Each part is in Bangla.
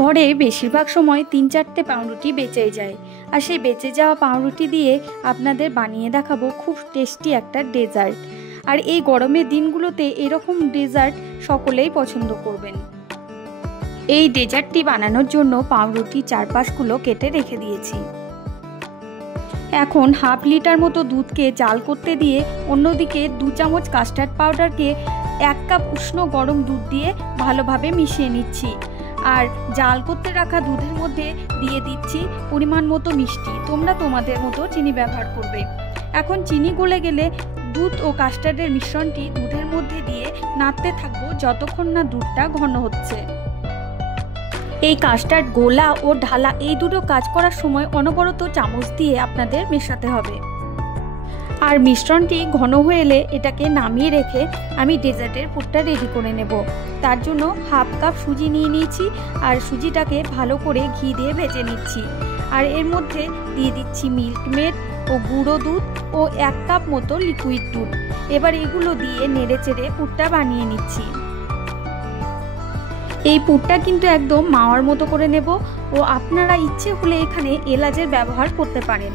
ঘরে বেশিরভাগ সময় 3-4টে পাউরুটি বেঁচেই যায়, আর সেই বেঁচে যাওয়া পাউরুটি দিয়ে আপনাদের বানিয়ে দেখাবো খুব টেস্টি একটা ডেজার্ট। আর এই গরমের দিনগুলোতে এরকম ডেজার্ট সকলেই পছন্দ করবেন। এই ডেজার্টটি বানানোর জন্য পাউরুটি চারপাশগুলো কেটে রেখে দিয়েছি। এখন হাফ লিটার মতো দুধকে জাল করতে দিয়ে অন্যদিকে 2 চামচ কাস্টার্ড পাউডারকে 1 কাপ উষ্ণ গরম দুধ দিয়ে ভালোভাবে মিশিয়ে নিচ্ছি। আর জাল করতে রাখা দুধের মধ্যে দিয়ে দিচ্ছি পরিমাণ মতো মিষ্টি, তোমরা তোমাদের মতো চিনি ব্যবহার করবে। এখন চিনি গলে গেলে দুধ ও কাস্টার্ডের মিশ্রণটি দুধের মধ্যে দিয়ে নাড়তে থাকবো যতক্ষণ না দুধটা ঘন হচ্ছে। এই কাস্টার্ড গোলা ও ঢালা এই দুটো কাজ করার সময় অনবরত চামচ দিয়ে আপনাদের মেশাতে হবে। আর মিশ্রণটি ঘন হয়ে এলে এটাকে নামিয়ে রেখে আমি ডেজার্টের পুরটা রেডি করে নেব। তার জন্য হাফ কাপ সুজি নিয়ে নিয়েছি, আর সুজিটাকে ভালো করে ঘি দিয়ে ভেজে নিচ্ছি। আর এর মধ্যে দিয়ে দিচ্ছি মিল্ক মেড ও গুঁড়ো দুধ ও 1 কাপ মতো লিকুইড দুধ। এবার এগুলো দিয়ে নেড়ে চেড়ে পুরটা বানিয়ে নিচ্ছি। এই পুরটা কিন্তু একদম মাওয়ার মতো করে নেব, ও আপনারা ইচ্ছে হলে এখানে এলাচের ব্যবহার করতে পারেন।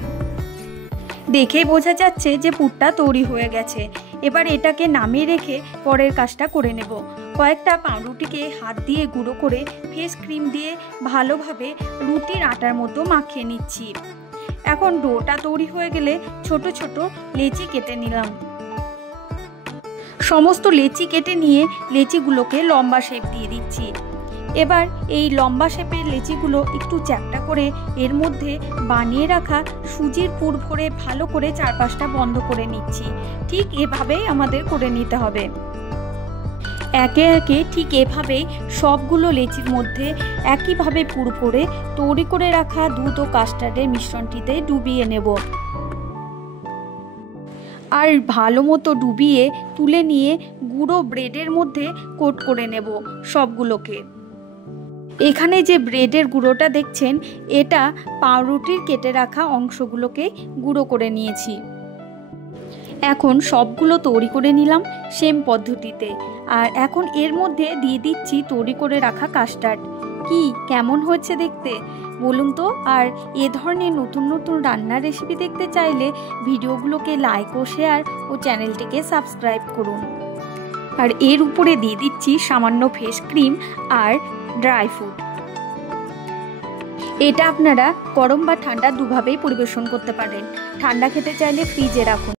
দেখে বোঝা যাচ্ছে যে পুরটা তৈরি হয়ে গেছে। এবার এটাকে নামিয়ে রেখে পরের কাজটা করে নেব। কয়েকটা পাউরুটিকে হাত দিয়ে গুঁড়ো করে ফেস ক্রিম দিয়ে ভালোভাবে রুটির আটার মতো মাখিয়ে নিচ্ছি। এখন ডোটা তৈরি হয়ে গেলে ছোট ছোট লেচি কেটে নিলাম। সমস্ত লেচি কেটে নিয়ে লেচিগুলোকে লম্বা শেপ দিয়ে দিচ্ছি। এবার এই লম্বা শেপের লেচিগুলো একটু চ্যাপ্টা করে এর মধ্যে বানিয়ে রাখা সুজির পুর ভরে ভালো করে চারপাশটা বন্ধ করে নিচ্ছি। ঠিক এভাবেই আমাদের করে নিতে হবে। একে একে ঠিক এভাবেই সবগুলো লেচির মধ্যে একইভাবে পুর ভরে তৈরি করে রাখা দুধ ও কাস্টার্ডের মিশ্রণটিতে ডুবিয়ে নেব। আর ভালো মতো ডুবিয়ে তুলে নিয়ে গুঁড়ো ব্রেডের মধ্যে কোট করে নেব সবগুলোকে। এখানে যে ব্রেডের গুঁড়োটা দেখছেন, এটা পাউরুটির কেটে রাখা অংশগুলোকে গুঁড়ো করে নিয়েছি। এখন সবগুলো তৈরি করে নিলাম সেম পদ্ধতিতে। আর এখন এর মধ্যে দিয়ে দিচ্ছি তৈরি করে রাখা কাস্টার্ড। কি কেমন হয়েছে দেখতে বলুন তো? আর এ ধরনের নতুন নতুন রান্নার রেসিপি দেখতে চাইলে ভিডিওগুলোকে লাইক ও শেয়ার ও চ্যানেলটিকে সাবস্ক্রাইব করুন। আর এর উপরে দিয়ে দিচ্ছি সামান্য ফেস ক্রিম আর ড্রাই ফ্রুট। এটা আপনারা গরম বা ঠান্ডা দুভাবেই পরিবেশন করতে পারেন। ঠান্ডা খেতে চাইলে ফ্রিজে রাখুন।